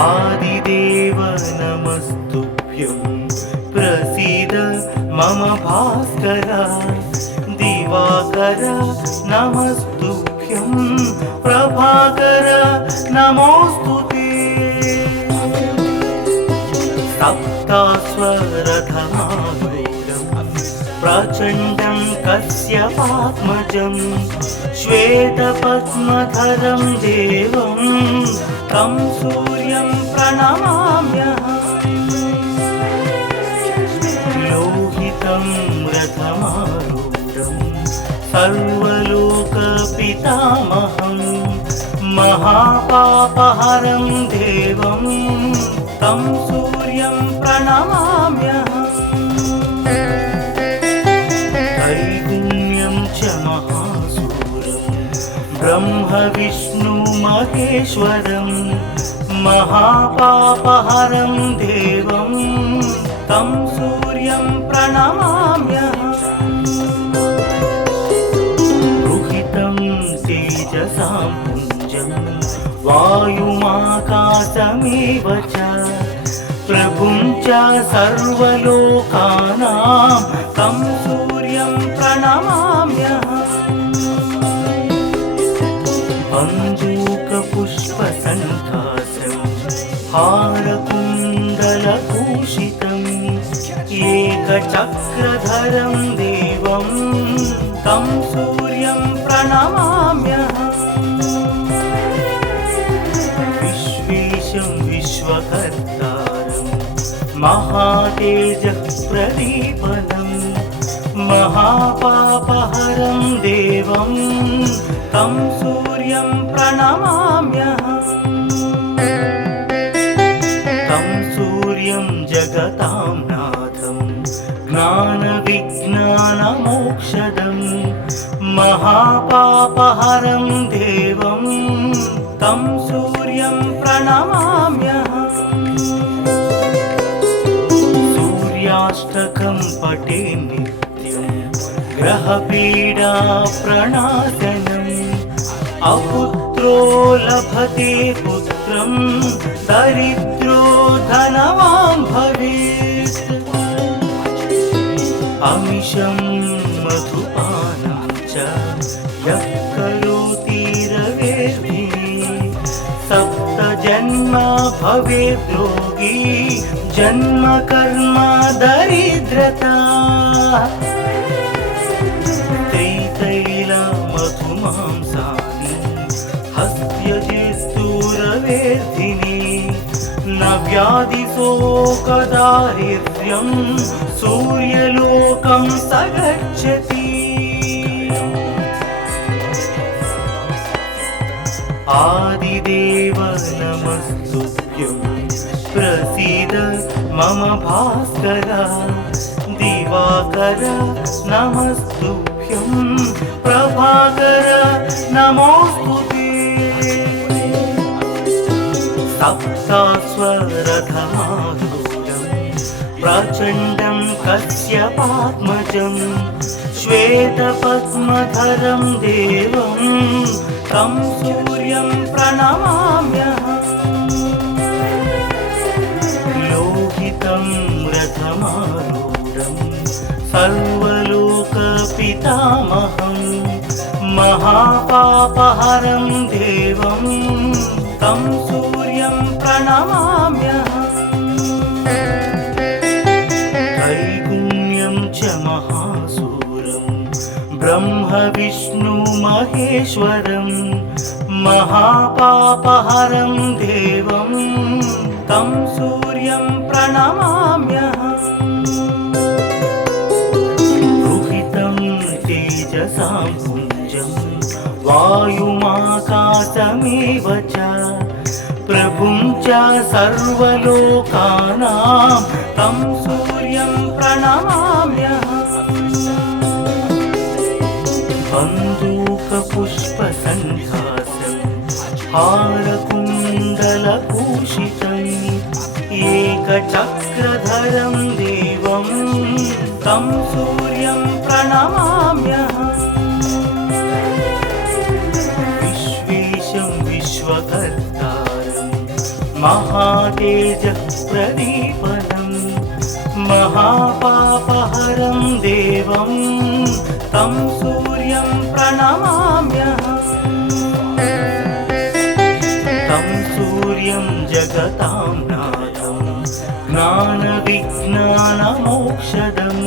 आदिदेव नमस्तुभ्यं प्रसीद मम भास्कर दिवाकर नमस्तुभ्यं प्रभाकर नमोस्तुते सप्तास्वरथमारूढं प्रचण्डं कश्यपात्मजं श्वेतपद्मधरं देवं तं सूर्यं प्रणमाम्यहम् लोहितं रथमारूढं सर्वलोकपितामहं महापापहरं देवं तं सूर्यं प्रणमाम्यहम् त्रैगुण्यं च महासूरं ब्रह्म विष्णु महेश्वरं महापापहरं देवं तं सूर्यं प्रणमाम्यहम् रुहितं तेजसां पुञ्जं वायुमाकाशमेव च प्रभुं च सर्वलोकानां तं सूर्यं प्रणमाम्यहम् बन्धूकपुष्पसङ्काशं हारकुण्डलभूषितम् एकचक्रधरं देवं तं सूर्यं प्रणमाम्यहम् विश्वेशं विश्वकर्तारं महातेजः प्रदीपनम् महापापहरं देवं तं सूर्यं प्रणमाम्यहम् तं सूर्यं जगतां नाथं ज्ञानविज्ञानमोक्षदं महापापहरं देवं तं सूर्यं प्रणमाम्यहम् सूर्याष्टकं पठे नित्यं ग्रहपीडा प्रणाशनम् अपुत्रो लभते पुत्रं दरिद्रो धनवान् भवेत् अमिषं मधुपानं च यः करोति रवेर्भिः सप्तजन्म भवेत् रोगी जन्म कर्म दरिद्रता त्रितैलमधुमांसानि हस्त्यजिस्तूरवेर्धिनि न व्याधिशोकदारिद्र्यं सूर्यलोकं स गच्छति आदिदेव नमस्तुभ्यं प्रसीद मम भास्कर दिवाकर नमस्तुभ्यं प्रभाकर नमोस्तुते सप्तास्वरथमारूढं प्रचण्डं कश्यपात्मजं श्वेतपद्मधरं देवं तं सूर्यं प्रणमाम्यहम् लोहितं रथमारूढं सर्वलोकपितामहं महापापहरं देवं तं सूर्यं प्रणमाम्यहम् त्रैगुण्यं च महासूरं ब्रह्म विष्णु महेश्वरं महापापहरं देवं तं सूर्यं प्रणमाम्यहम् रुहितं तेजसां पुञ्जं वायुमाकाशमेव च प्रभुं च सर्वलोकानां तं सूर्यं प्रणमाम्यहम् बन्धूकपुष्पसङ्काशं हारकुण्डलभूषितम् एकचक्रधरं देवं तं सूर्यं प्रणमाम्यहम् विश्वेशं विश्वकर्तारं महातेजः प्रदीपनं महापापहरं देवं तं सूर्यं प्रणमाम्यहम् तं सूर्यं जगतां नाथं ज्ञानविज्ञानमोक्षदं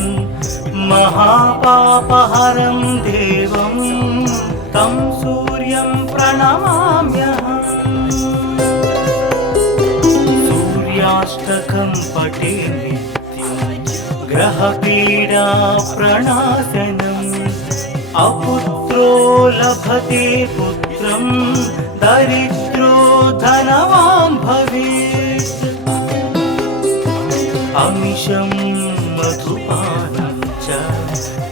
महापापहरं देवं तं सूर्यं प्रणमाम्यहम् सूर्याष्टकं पठे नित्यं ग्रहपीडा प्रणाशनम् अपुत्रो लभते पुत्रं दरिद्रो धनवान् भवेत् अमिषं मधुपानं च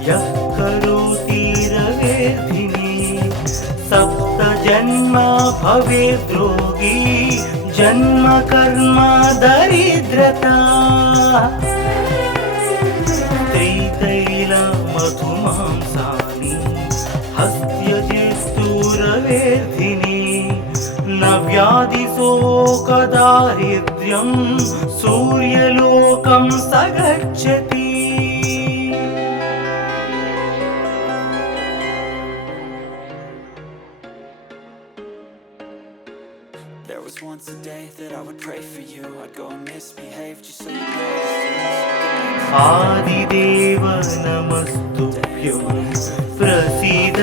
यः करोति रवेर्धिनी सप्तजन्म भवेद् रोगी जन्म कर्म दरिद्रता त्रितैलमधुमांसानि हस्त्यजिष्टुरवेर्धिनी न व्याधिशोकदारिद्र्यं सूर्यलोकं स गच्छति There was once a day that I would pray for you. I'd go and misbehave just so you noticed. आदिदेव नमस्तुभ्यं प्रसीद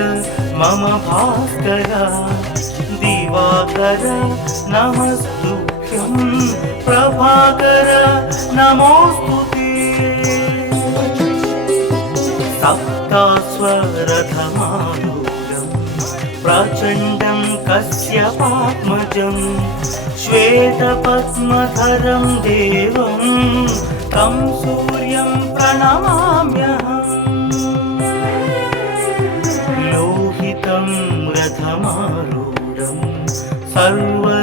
मम भास्कर दिवाकर नमस्तुभ्यं प्रभाकर नमोस्तुते सप्तास्वरथमारूढं प्रचण्डं कश्यपात्मजं श्वेतपद्मधरं देवं तं सूर्यं प्रणमाम्यहम् लोहितं रथमारूढं सर्वलोकपितामहं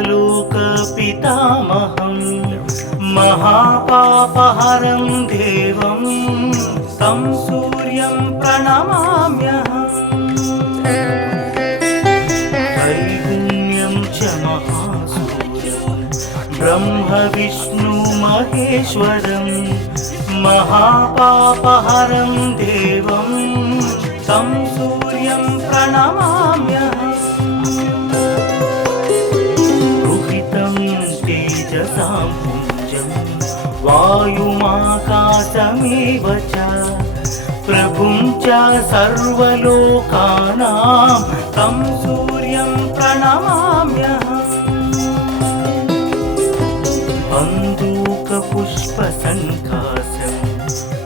महापापहरं देवं तं सूर्यं प्रणमाम्यहम् त्रैगुण्यं च महासूर्यं ब्रह्म विष्णु महेश्वरं महापापहरं देवं तं सूर्यं प्रणमाम्यहम् रुहितं तेजसां पुञ्जं वायुमाकाशमेव च प्रभुं च सर्वलोकानां तं सूर्यं प्रणमाम्यहम् बन्दूकपुष्पसङ्कासं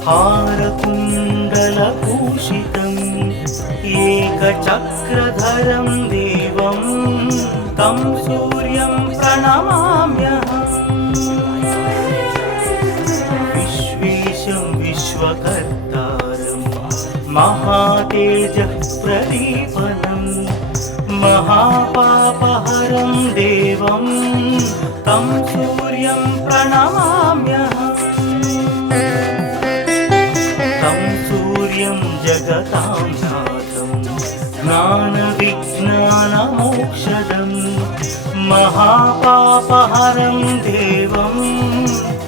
हारकुण्डलभूषितम् एकचक्रधरं देवं तं सूर्यं प्रणमाम्यहम् विश्वेशं विश्वकर्तारं महातेजः प्रदीपनं महापापहरं देवं तं सूर्यं प्रणमाम्यहम् तं सूर्यं जगतां नाथं ज्ञानविज्ञानमोक्षदं महापापहरं देवं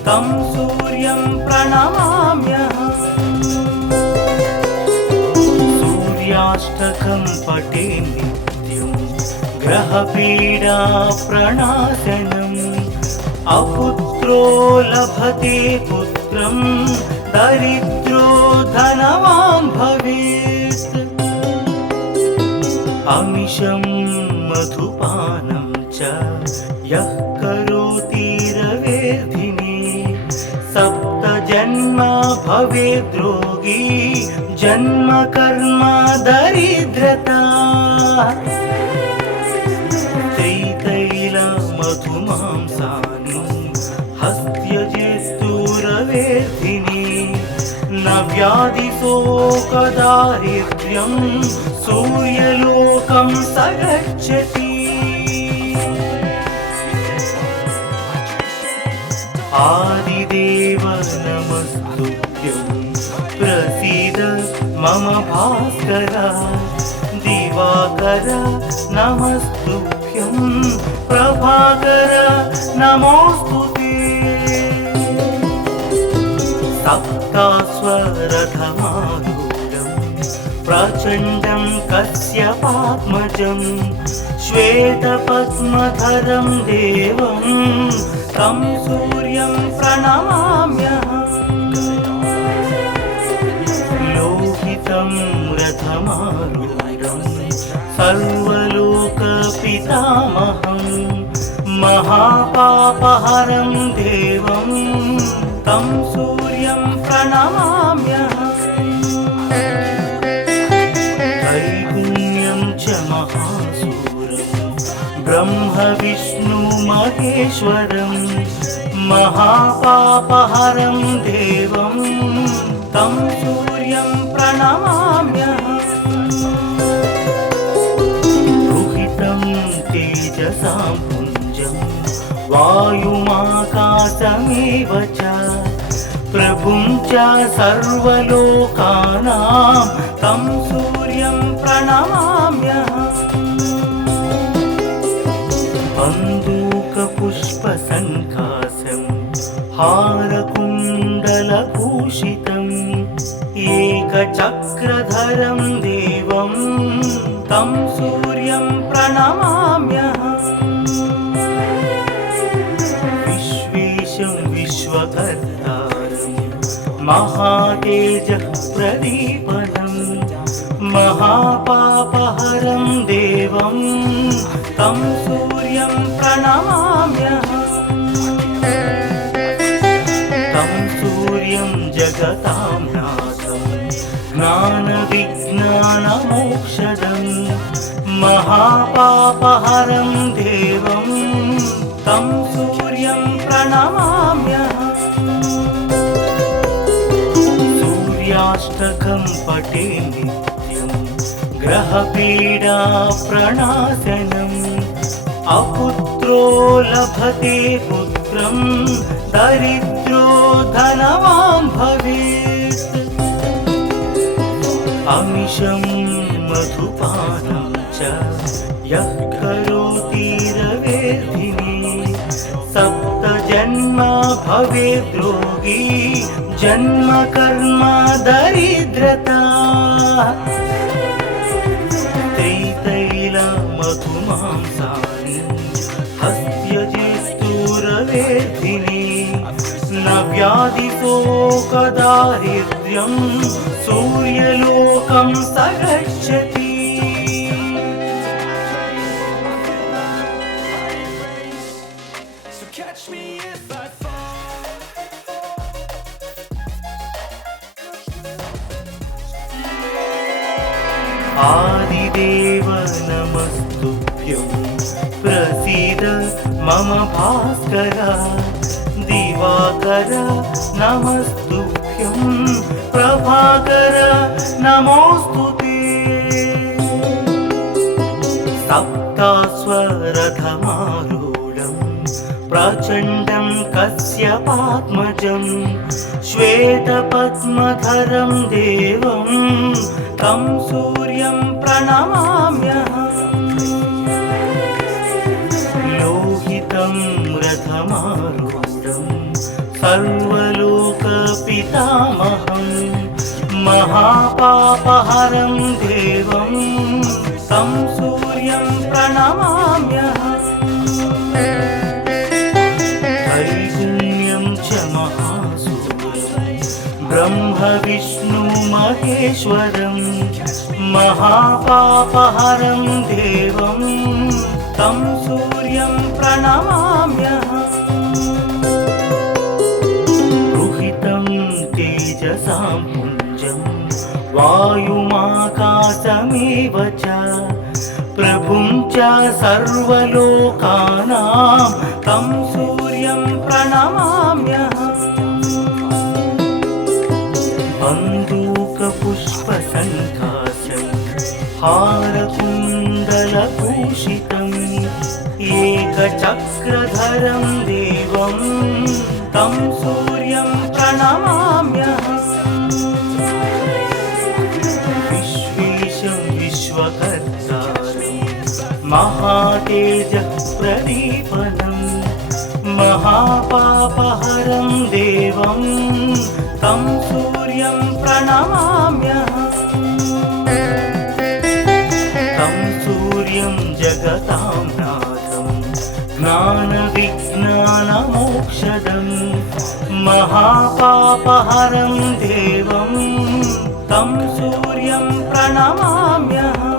तं सूर्यं प्रणमाम्यहम् सूर्याष्टकं पठे नित्यं ग्रहपीडा प्रणाशनम् अपुत्रो लभते पुत्रं दरिद्रो धनवान् भवेत् अमिषं मधुपानं च यः करोति रवेर्धिनी सप्तजन्म भवेद् रोगी जन्म कर्म दरिद्रता त्रितैलमधुमांसानि हस्त्यजिष्टुरवेर्धिनी न व्याधिशोकदारिद्र्यं सूर्यलोकं स गच्छति आदिदेव नमस्तुभ्यं प्रसीद मम भास्कर दिवाकर दिवाकर नमस्तुभ्यं प्रभाकर नमोऽस्तु ते सप्तास्वरथमारूढं प्रचण्डं कश्यपात्मजं श्वेतपद्मधरं देवं तं सूर्यं प्रणमाम्यहम् लोहितं रथमारूढं सर्वलोकपितामहं महापापहरं देवं तं सूर्यं प्रणमाम्यहम् त्रैगुण्यं च महासूरं ब्रह्मविष्णुमहेश्वरं महापापहरं देवं तं सूर्यं प्रणमाम्यहम् रुहितं तेजसां पुञ्जं वायुमाकाशमेव च प्रभुं च सर्वलोकानां तं सूर्यं प्रणमाम्यहम् बन्दूकपुष्पसङ्कासं हारकुण्डलभूषितम् एकचक्रधरं देवं तं सूर्यं प्रणमाम्यहम् विश्वेशं विश्वकर्तारं महातेजः प्रदीपनं महापापहरं देवं तं सूर्यं प्रणमाम्यहम् तं सूर्यं जगतां नाथं ज्ञानविज्ञानमोक्षदं महापापहरं देवं तं सूर्यं प्रणमाम्यहम् सूर्याष्टकं पठे नित्यं ग्रहपीडाप्रणाशनम् अपुत्रो लभते पुत्रं दरिद्रो धनवान् भवेत् अमिषं मधुपानं च यः करोति रवेर्धिनी सप्तजन्म भवेद् रोगी जन्म कर्म दरिद्रता त्रितैलमधुमांसानि हस्त्यजिस्तुरवेदिनी न व्याधिशोकदारिद्र्यं सूर्यलोकं स गच्छति So catch me if I fall. आदिदेव नमस्तुभ्यं प्रसीद मम भास्कर दिवाकर नमस्तुभ्यं प्रभाकर नमोऽस्तु ते सप्तास्वरथमारूढं प्रचण्डं कश्यपात्मजं श्वेतपद्मधरं देवं तं सूर्यं प्रणमाम्यहम् लोहितं रथमारूढं सर्वलोकपितामहं महापापहरं देवं तं सूर्यं प्रणमाम्यहम् त्रैगुण्यं च महासूरं ब्रह्मविष्णुमहेश्वरं महापापहरं देवं तं सूर्यं प्रणमाम्यहम् रुहितं तेजसां पुञ्जं वायुमाकाशमेव च प्रभुं च सर्वलोकानां तं सूर्यं प्रणमाम्यहम् बन्दूकपुष्पसङ्कासं हारकुण्डलभूषितम् एकचक्रधरं देवं तं सूर्यं प्रणमाम्यहम् विश्वेशं विश्वकर्तारं महातेजप्रदीपनं महापापहरं देवं तं सूर्यं प्रणमाम्यहम् तं सूर्यं जगतां नाथं ज्ञानविज्ञानमोक्षदं महापापहरं देवं तं सूर्यं प्रणमाम्यहम्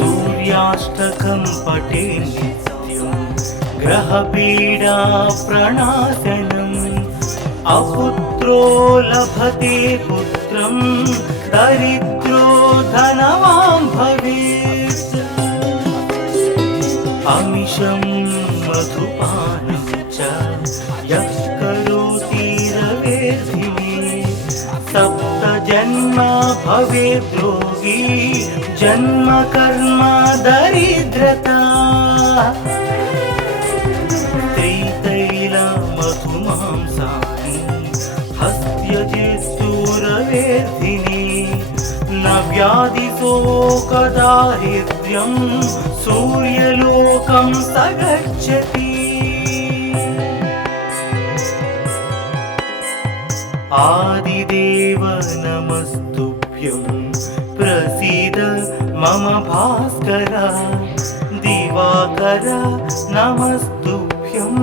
सूर्याष्टकं पठे नित्यं ग्रहपीडा प्रणाशनम् अपुत्रो लभते पुत्रं दरिद्रो धनवान् भवेत् अमिषं मधुपानं च यः करोति रवेर्धिने सप्त जन्म भवेद् रोगी जन्म कर्म दरिद्रता त्रितैलमधुमांसानि हस्त्यजित्सुरवेर्धिनि न व्याधिशोकदारिद्र्यं सूर्यलोकं स गच्छति आदिदेव नमस्तुभ्यं प्रसीद मम भास्कर दिवाकर नमस्तुभ्यं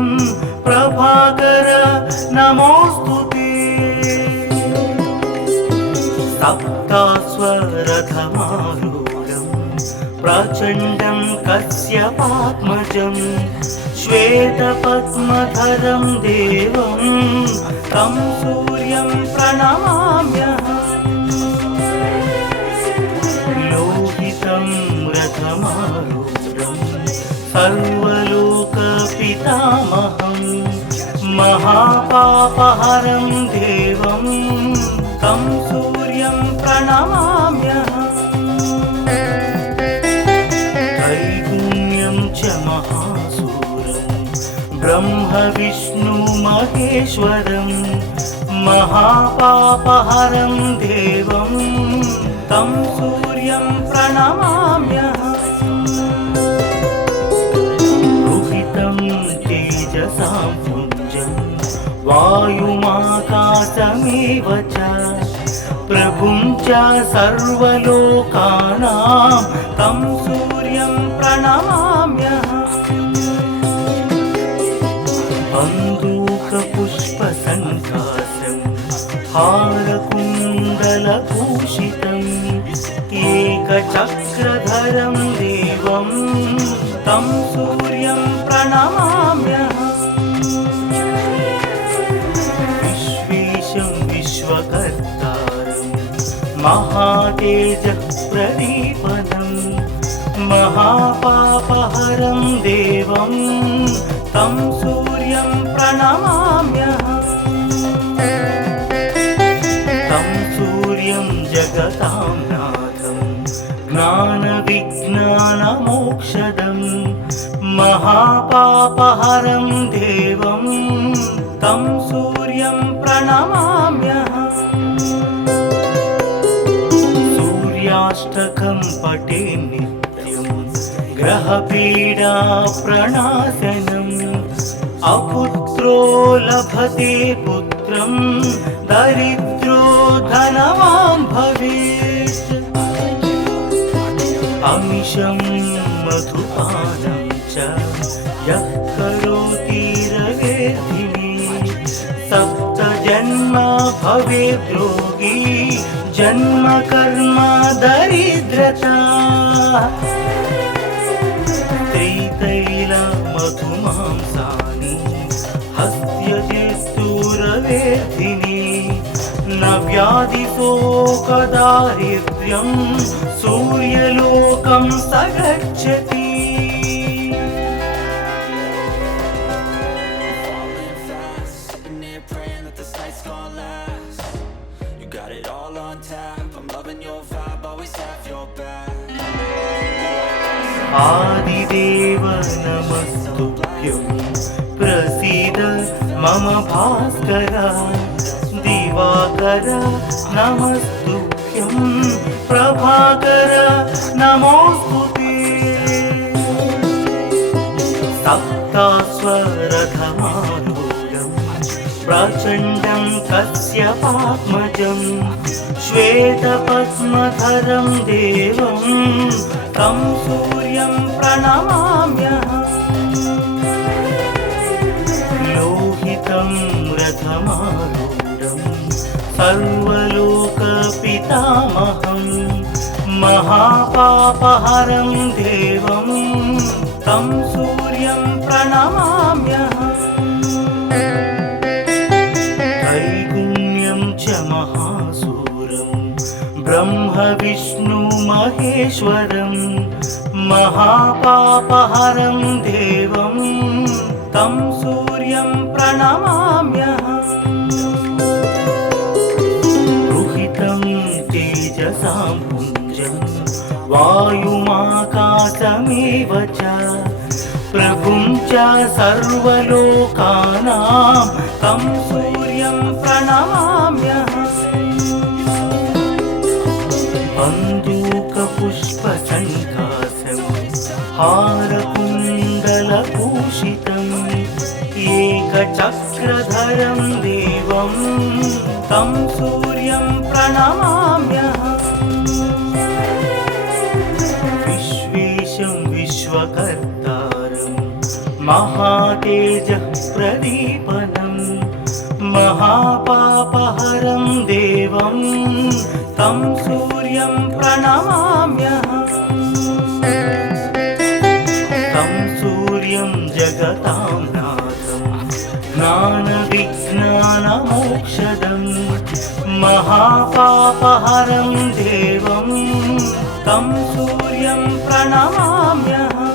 प्रभाकर नमोस्तुते सप्तास्वरथमारूढं प्रचण्डं कश्यपात्मजं श्वेतपद्मधरं देवं तं सूर्यं प्रणमाम्यहम् लोहितं रथमारूढं सर्वलोकपितामहं महापापहरं देवं तं सूर्यं प्रणमाम्यहम् त्रैगुण्यं च महासूरं ब्रह्म विष्णु महेश्वरं महापापहरं देवं तं सूर्यं प्रणमाम्यहम् रुहितं तेजसां पुञ्जं वायुमाकाशमेव च प्रभुं च सर्वलोकानां तं सूर्यं प्रणमाम्यहम् बन्दूकपुष्पसङ्काशं हारकुण्डलभूषितम् एकचक्रधरं देवं तं सूर्यं प्रणमाम्यहम् विश्वेशं विश्वकर्तारं महातेजप्रदीपनं महापापहरं देवं तं सूर्यं प्रणमाम्यहम् तं सूर्यं जगतां नाथं ज्ञानविज्ञानमोक्षदं महापापहरं देवं तं सूर्यं प्रणमाम्यहम् सूर्याष्टकं पठे नित्यं ग्रहपीडा प्रणाशनम् अपुत्रो लभते पुत्रं दरिद्रो धनवान् भवेत् अमिषं मधुपानं च यः करोति रवेर्धिने सप्त जन्म भवेद् रोगी जन्म कर्म दरिद्रता त्रितैलमधुमांसानि हस्त्यजित्सुरवेर्धिनि न व्याधिशोकदारिद्र्यं सूर्यलोकं स गच्छति आदिदेव नमस्तुभ्यं प्रसीद मम भास्कर दिवाकर नमस्तुभ्यं प्रभाकर नमो कश्यपात्मजं श्वेतपद्मधरं देवं तं सूर्यं प्रणमाम्यहम् लोहितं रथमारूढं सर्वलोकपितामहं महापापहरं देवं तं सूर्यं प्रणमाम्यहम् त्रैगुण्यं च महासूरं ब्रह्म विष्णु महेश्वरं महापापहरं देवं तं सूर्यं प्रणमाम्यहम् रुहितं तेजसां पुञ्जं वायुमाकाशमेव च प्रभुं च सर्वलोकानां तं सूर्यं प्रणमाम्यहम् बन्दूकपुष्पसङ्कासं हारकुण्डलभूषितम् एकचक्रधरं देवं तं सूर्यं प्रणमाम्यहम् विश्वेशं विश्वकर्तारं महातेजः प्रदीपनं महापापहरं देवं तं सूर्यं प्रणमाम्यहम् तं सूर्यं जगतां नाथं ज्ञानविज्ञानमोक्षदं महापापहरं देवं तं सूर्यं प्रणमाम्यहम्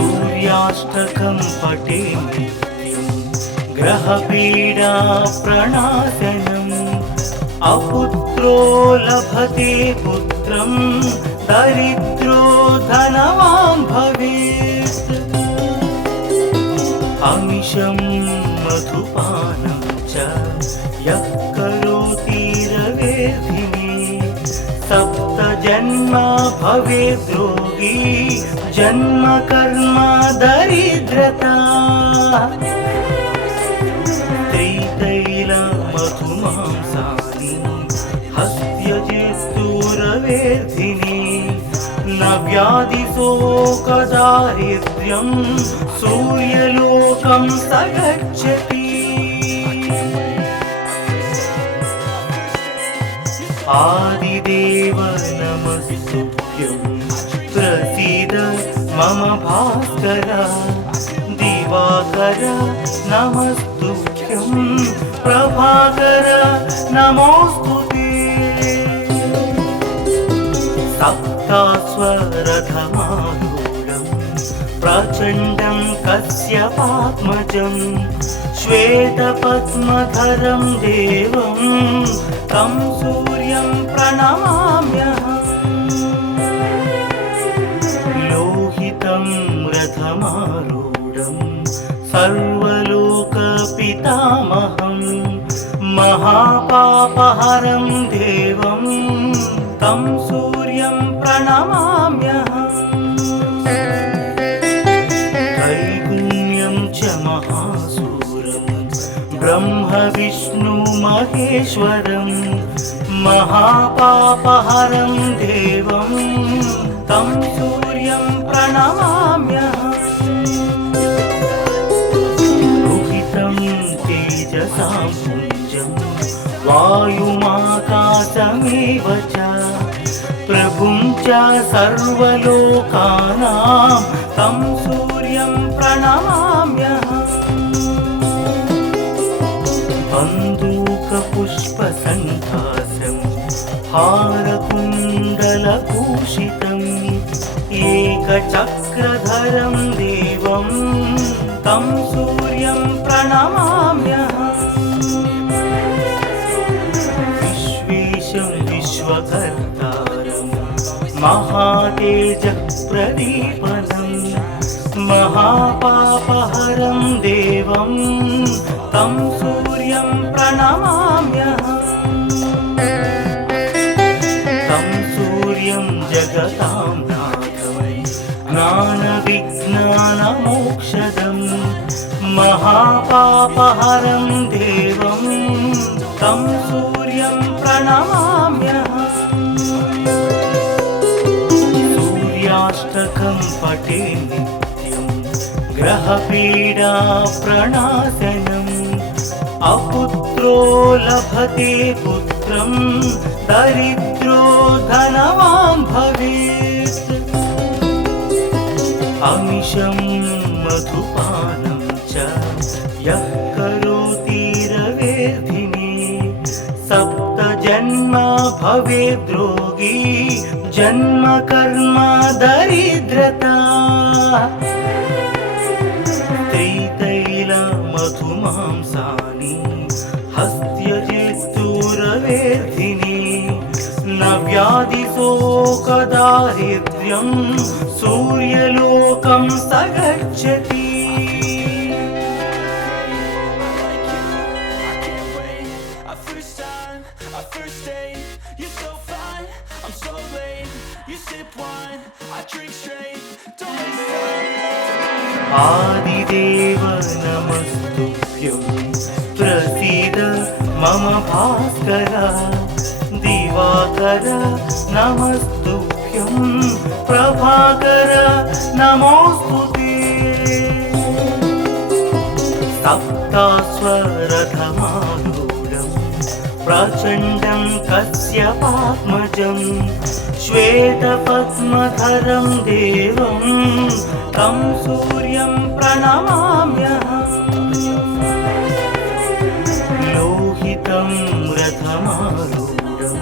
सूर्याष्टकं पठे नित्यं ग्रहपीडा प्रणाशनम् अपुत्रो लभते पुत्रं दरिद्रो धनवान् भवेत् अमिषं मधुपानं च यः करोति रवेर्धिने सप्तजन्म भवेद् रोगी जन्म कर्म दरिद्रता त्रितैलमधुमांसानि हस्त्यजित्तुरवेर्धिने न व्याधिशोकदारिद्र्यं सूर्यलोकं स गच्छति आदिदेव नमस्तुभ्यं प्रसीद मम भास्कर दिवाकर नमस्तुभ्यं प्रभाकर नमोस्तुते सप्तास्वरथमारूढं प्रचण्डं कश्यपात्मजं श्वेतपद्मधरं देवं तं सूर्यं प्रणमाम्यहम् लोहितं रथमारूढं सर्वलोकपितामहं महापापहरं देवं तं सूर्यं प्रणमाम्यहम् त्रैगुण्यं च महासूरं ब्रह्म विष्णु महेश्वरं महापापहरं देवं तं सूर्यं प्रणमाम्यहम् रुहितं तेजसां पुञ्जं वायुमाकाशमेव च प्रभुं च सर्वलोकानां तं सूर्यं प्रणमाम्यहम् बन्दूकपुष्पसङ्कासं हारकुण्डलभूषितम् एकचक्रधरं देवं तं सूर्यं प्रणमाम्यहम् विश्वेशं विश्वकर्तारं महातेजः प्रदीपनं महापापहरं देवं तं सूर्यं प्रणमाम्यहम् तं सूर्यं जगतां नाथं ज्ञानविज्ञानमोक्षदं महापापहरं देवं तं सूर्यं प्रणमाम्यहम् सूर्याष्टकं पठे नित्यं ग्रहपीडा प्रणाशनम् अपुत्रो लभते पुत्रं दरिद्रो धनवान् भवेत् अमिषं मधुपानं च यः करोति रवेर्धिने सप्तजन्म भवेद्रोगी जन्म कर्म दरिद्रता त्रितैलमधुमांसानि हस्त्यजित्तुरवेर्धिने न व्याधिशोकदारिद्र्यं सूर्यलोकं स गच्छति आदिदेव नमस्तुभ्यं प्रसीद मम भास्कर दिवाकर नमस्तुभ्यं प्रभाकर नमोस्तुते सप्तास्वरथमारूढं प्रचण्डं कश्यपात्मजं श्वेतपद्मधरं देवं तं सूर्यं प्रणमाम्यहम् लोहितं रथमारूढं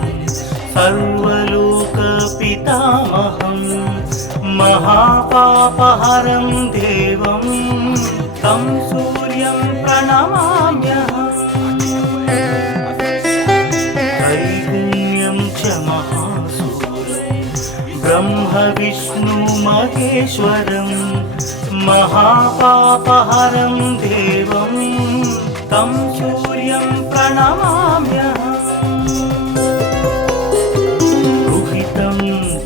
सर्वलोकपितामहं महापापहरं देवं तं सूर्यं प्रणमाम्यहम् त्रैगुण्यं च महासूरं ब्रह्म विष्णु महेश्वरं महापापहरं देवं तं सूर्यं प्रणमाम्यहम् रुहितं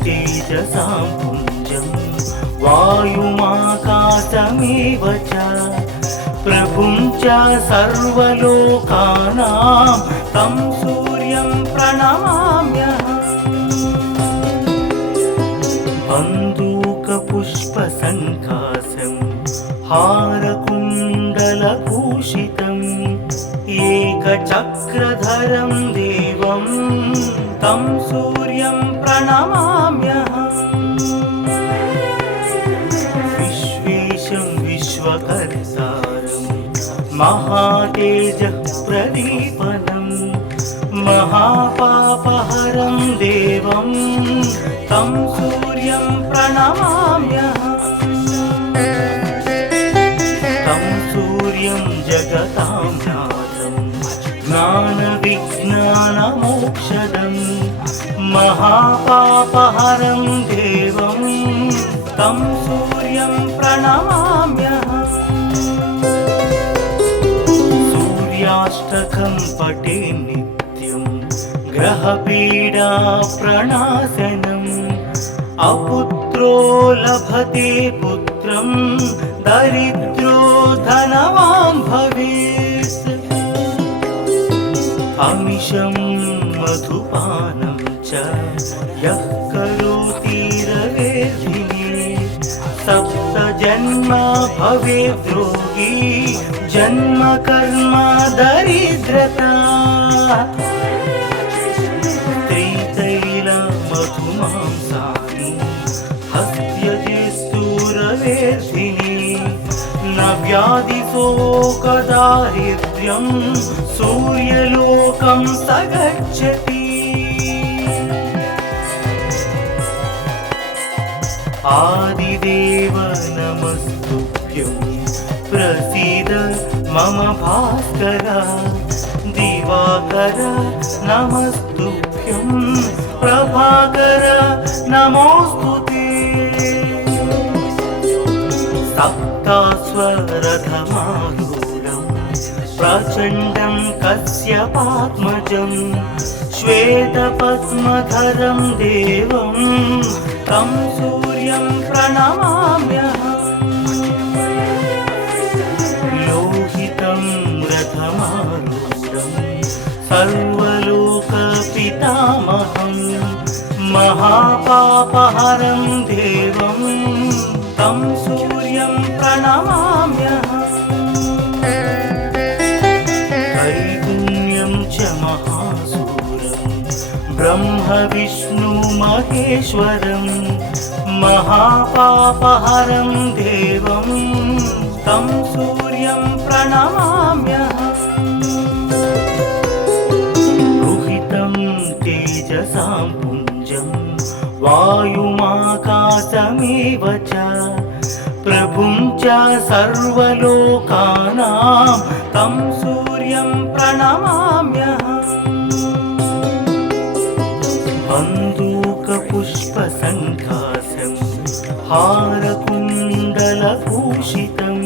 तेजसां पुञ्जं वायुमाकाशमेव च प्रभुं च सर्वलोकानां तं सूर्यं प्रणमाम्यहम् बन्दूकपुष्पसङ्कासं हारकुण्डलभूषितम् एकचक्रधरं देवं तं सूर्यं प्रणमाम्यहम् विश्वेशं विश्वकर्तारं महातेजः प्रदीपनं महापापहरं देवं तं सूर्यं प्रणमाम्यहम् तं सूर्यं जगतां नाथं ज्ञानविज्ञानमोक्षदं महापापहरं देवं तं सूर्यं प्रणमाम्यहम् सूर्याष्टकं पठे नित्यं ग्रहपीडा प्रणाशनम् अपुत्रो लभते पुत्रं दरिद्रो धनवान् भवेत् अमिषं मधुपानं च यः करोति रवेर्धिने सप्तजन्म भवेद्रोगी जन्म कर्म दरिद्रता त्रितैलमधुमांसानि हस्त्यजित्तुरवेर्धिने न व्याधिशोकदारिद्र्यं सूर्यलोकं स गच्छति आदिदेव नमस्तुभ्यं प्रसीद मम भास्कर दिवाकर नमस्तुभ्यं प्रभाकर नमोस्तुते सप्तास्वरथमारूढं प्रचण्डं कश्यपात्मजं श्वेतपद्मधरं देवं तं सूर्यं प्रणमाम्यहम् सर्वलोकपितामहं महापापहरं देवं तं सूर्यं प्रणमाम्यहम् त्रैगुण्यं च महासूरं ब्रह्म विष्णु महेश्वरं महापापहरं देवं तं सूर्यं प्रणमाम्यहम् रुहितं तेजसां पुञ्जं वायुमाकाशमेव च प्रभुं च सर्वलोकानां तं सूर्यं प्रणमाम्यहम् बन्दूकपुष्पसङ्काशं हारकुण्डलभूषितम्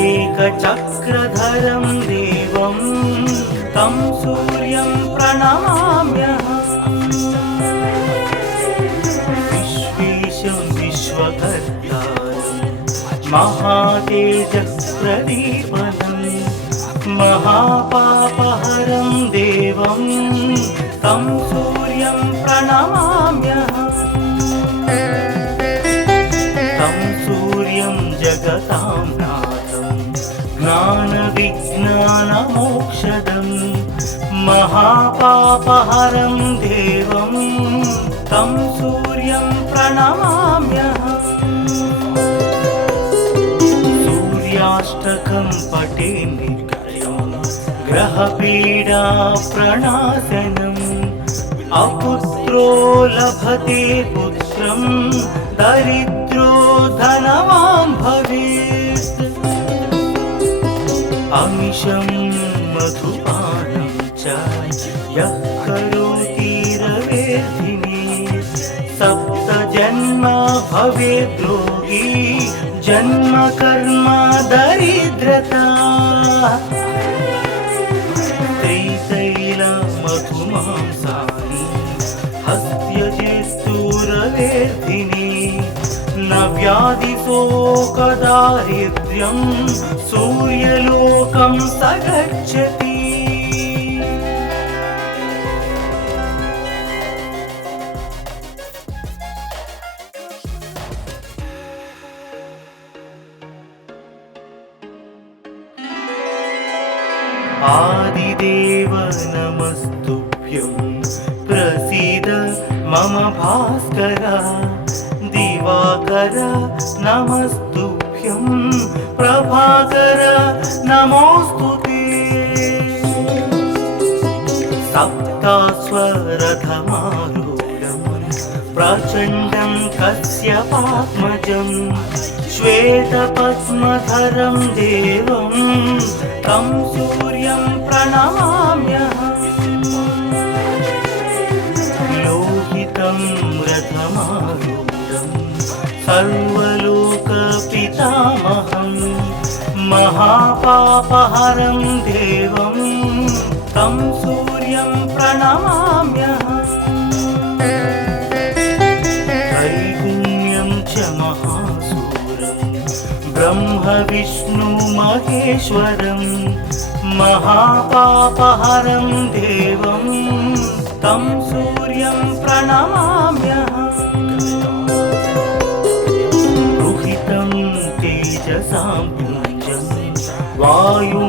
एकचक्रधरं देवं तं सूर्यं प्रणमाम्यहम् विश्वेशं विश्वकर्तारं महातेजप्रदीपनं महापापहरं देवं तं सूर्यं प्रणमाम्यहम् तं सूर्यं जगतां नाथं ज्ञानविज्ञानमोक्षदं महापापहरं देवं तं सूर्यं प्रणमाम्यहम् सूर्याष्टकं पठे नित्यं ग्रहपीडा प्रणाशनम् अपुत्रो लभते पुत्रं दरिद्रो धनवान् भवेत् अमिषं मधुपानं च यः करोति रवेर्धिने सप्तजन्म भवेत् रोगी जन्म कर्म दरिद्रता त्रितैलमधुमांसानि हस्त्यजेस्तुरवेर्धिने न व्याधिशोकदारिद्र्यं सूर्यलोकं स गच्छति आदिदेव नमस्तुभ्यं प्रसीद मम भास्कर दिवाकर नमस्तुभ्यं प्रभाकर नमोस्तुते सप्तास्वरथमारूढं प्रचण्डं कश्यपात्मजं श्वेतपद्मधरं देवं तं सूर्यं प्रणमाम्यहम् लोहितं रथमारूढं सर्वलोकपितामहं महापापहरं देवं तं सूर्यं प्रणमाम्यहम् त्रैगुण्यं च महासूरं ब्रह्म विष्णु महेश्वरं महापापहरं देवं तं सूर्यं प्रणमाम्यहम् रुहितं तेजसां पुञ्जं वायुमाकाशमेव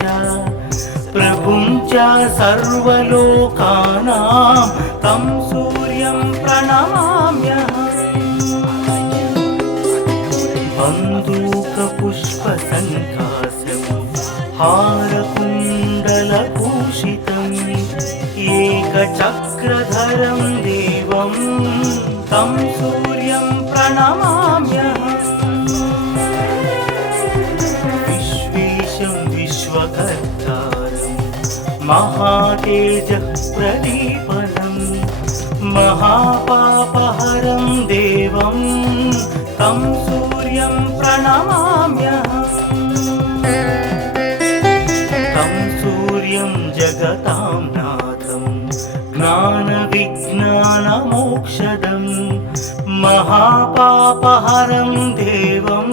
च प्रभुं च सर्वलोकानां तं सूर्यं प्रणमाम्यहम् बन्दूकपुष्पसङ्काशं हारकुण्डलभूषितम् एकचक्रधरं देवं तं सूर्यं प्रणमाम्यहम् विश्वेशं विश्वकर्तारं महातेजप्रदीपनं महापापहरं देवं तं सूर्यं प्रणमाम्यहम् तं सूर्यं जगतां नाथं ज्ञानविज्ञानमोक्षदं महापापहरं देवं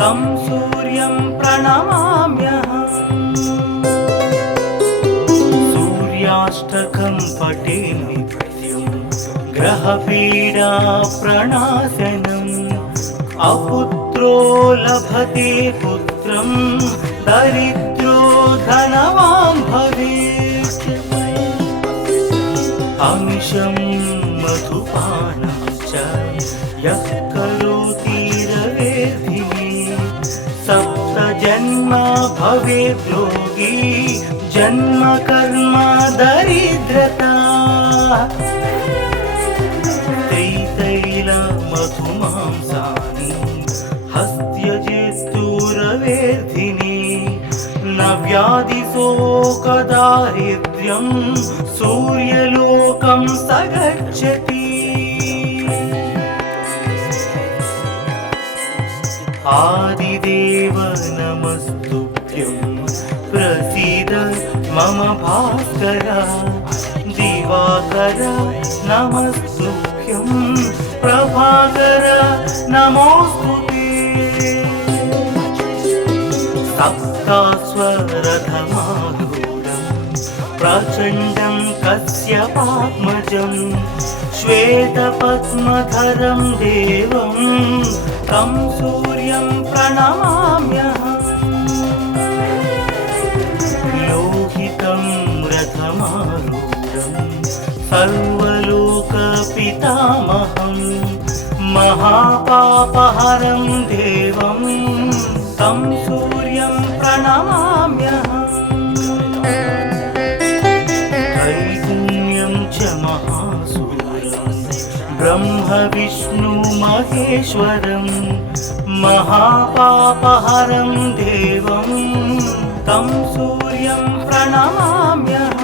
तं सूर्यं प्रणमाम्यहम् सूर्याष्टकं पठे नित्यं ग्रहपीडा प्रणाशनम् अपुत्रो लभते पुत्रं दरिद्रो धनवान् भवेत् अमिषं मधुपानं च यः करोति रवेर्धिनी सप्तजन्म भवेत् योगी जन्म कर्म दरिद्रता मधुमांसानि हस्त्यजेस्तुरवेर्धिनी न व्याधिशोकदारिद्र्यं सूर्यलोकं स गच्छति आदिदेव नमस्तुभ्यं प्रसीद मम भास्कर दिवाकर नमस्तुभ्यं प्रभाकर नमोस्तुते सप्तास्वरथमारूढं प्रचण्डं कश्यपात्मजं श्वेतपद्मधरं देवं तं सूर्यं प्रणमाम्यहम् लोहितं रथमारूढं सर्वलोकपितामहं महापापहरं देवं तं सूर्यं प्रणमाम्यहम् त्रैगुण्यं च महासूरं ब्रह्म विष्णु महेश्वरं महापापहरं देवं तं सूर्यं प्रणमाम्यहम्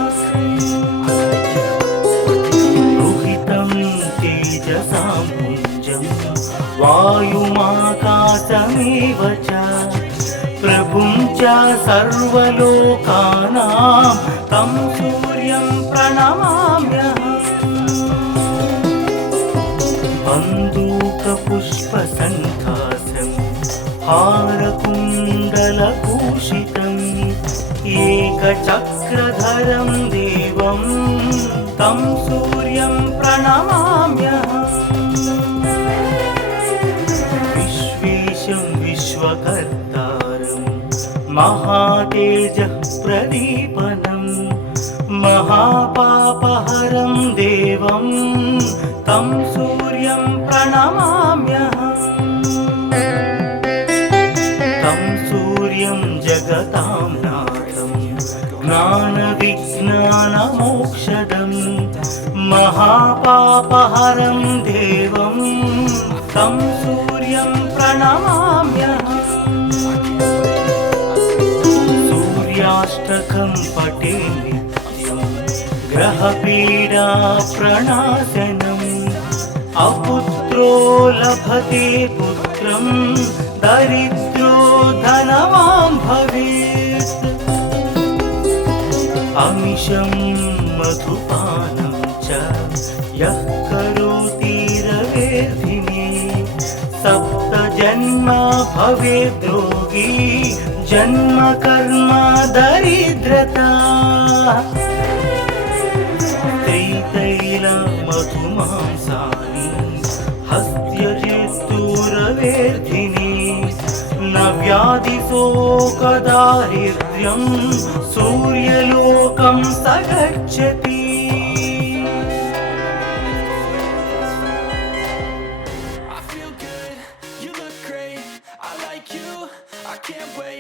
तेजसां पुञ्जं वायुमाकाशमेव च प्रभुं च सर्वलोकानां तं सूर्यं प्रणमाम्यहम् बन्दूकपुष्पसङ्कासं हारकुण्डलभूषितम् एकचक्रधरं देवं तं सूर्यं प्रणमाम्यहम् विश्वेशं विश्वकर्तारं महातेजः प्रदीपनं महापापहरं देवं तं सूर्यं प्रणमाम्यहम् तं सूर्यं जगतां नाथं ज्ञानविज्ञानमोक्षदं महापापहरं देवं तं सूर्यं प्रणमाम्यहम् सूर्याष्टकं पठे नित्यं ग्रहपीडा प्रणाशनम् अपुत्रो लभते पुत्रं दरिद्रो धनवान् भवेत् अमिषं मधुपानं च यः करोति रवेर्धिनी सप्तजन्म भवेत् योगी जन्म कर्म दरिद्रता मधुमांसानि हस्त्यजेस्तुरवेर्धिनी न व्याधिशोकदारिद्र्यं सूर्य